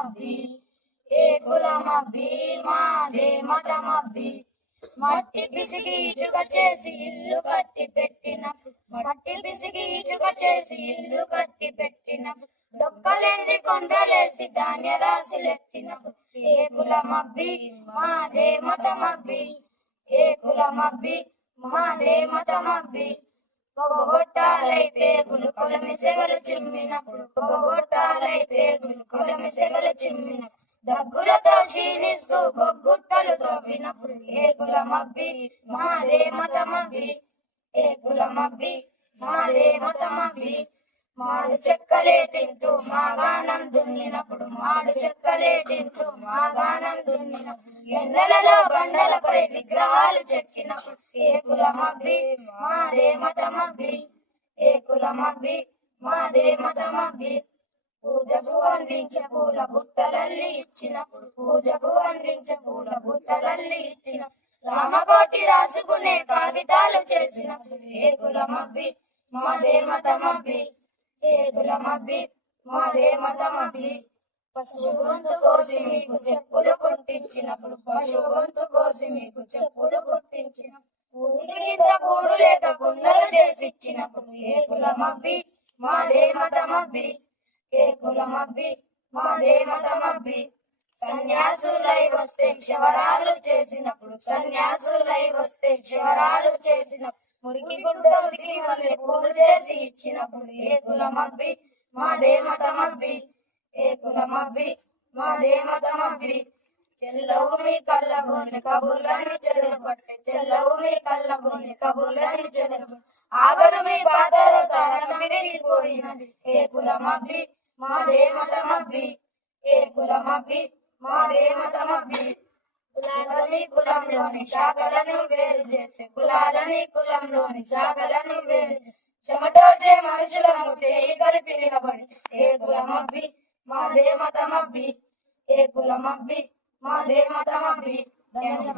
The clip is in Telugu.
మతమబ్బి ఏ కులమబ్బి మాదే మతమబ్బి. మట్టి పిసికి ఇటుక చేసి ఇల్లు కట్టి పెట్టిన మట్టి పిసికి ఇటుక చేసి ఇల్లు కట్టి పెట్టిన దొక్కలేంది కొండలేసి ధాన్య రాశులెత్తినప్పుడు ఏ కులమబ్బి మాదే మతమబ్బి ఏ కులమబ్బి మాదే మతమబ్బి. పొగొట్టాలై పేగులు కొలమి సెగలు చిమ్మినప్పుడు పొగొట్టాలై పేగులు కొలమి చిమ్మినప్పుడు దగ్గులతో క్షీణిస్తూ బొగ్గుట్టలు తవ్వినప్పుడు ఏ కులమబ్బి మాదే మతమబ్బి ఏ కులమబ్బి మాదే మతమబ్బి. మాడు చెక్కలే తింటూ మాగాణం దున్నినప్పుడు మాడు చెక్కలే తింటూ మాగాణం దున్నినప్పుడు ఎండలలో బండలపై విగ్రహాలు చెక్కినప్పుడు ఏ కులమబ్బి మాదే మతమబ్బి ఏ కులమబ్బి మాదే మతమబ్బి పూజకు అందించే పూల బుట్టలల్లి ఇచ్చినప్పుడు పూజకు అందించే పూల బుట్టలల్లి ఇచ్చిన రామకోటి రాసుకునే కాగితాలు చేసిన ఏ కులమబ్బి మాదే మతమబ్బి ఏ కులమబ్బి మాదే మతమబ్బి పశువు గొంతు కోసి మీకు చెప్పులు కుట్టించినప్పుడు పశువు గొంతు కోసి మీకు చెప్పులు కుట్టించిన కింద కూడు లేక గుండెలు చేసి ఇచ్చినప్పుడు ఏ కులమబ్బి మాదే మతమబ్బి ఏ కులమబ్బి మాదే మతమబ్బి సన్యాసులై వస్తే క్షవరాలు చేసినప్పుడు సన్యాసులై వస్తే క్షవరాలు చేసినప్పుడు మురికి గుడ్డ ఉడికి మళ్ళీ పూలు చేసి ఇచ్చినప్పుడు ఏ కులమబ్బి మాదే మతమబ్బి ఏ కులమబ్బి మాదే మతమబ్బి చెల్లవు మీ కళ్ళబోని కబుర్లని చెదరపట్టే చెల్లవు మీ కళ్ళబోని కబుర్లని చెదరపట్టే ఆగదు మీ పాదలో తారమిరిగిపోయినది ఏ కులమబ్బి మాదే మతమబ్బి ఏ కులమబ్బి మాదే మతమబ్బి కులాలని కులంలోని శాఖలను వేరు చేసే కులాలని కులంలోని శాఖలను వేరు చేసే చెమటార్చే మనుషులను చేయి కలిపి నిలబడి ఏ కులమబ్బి మాదే మతమబ్బి ఏ కులమబ్బి మాదే మతమబ్బి ధన్యవాదాలు.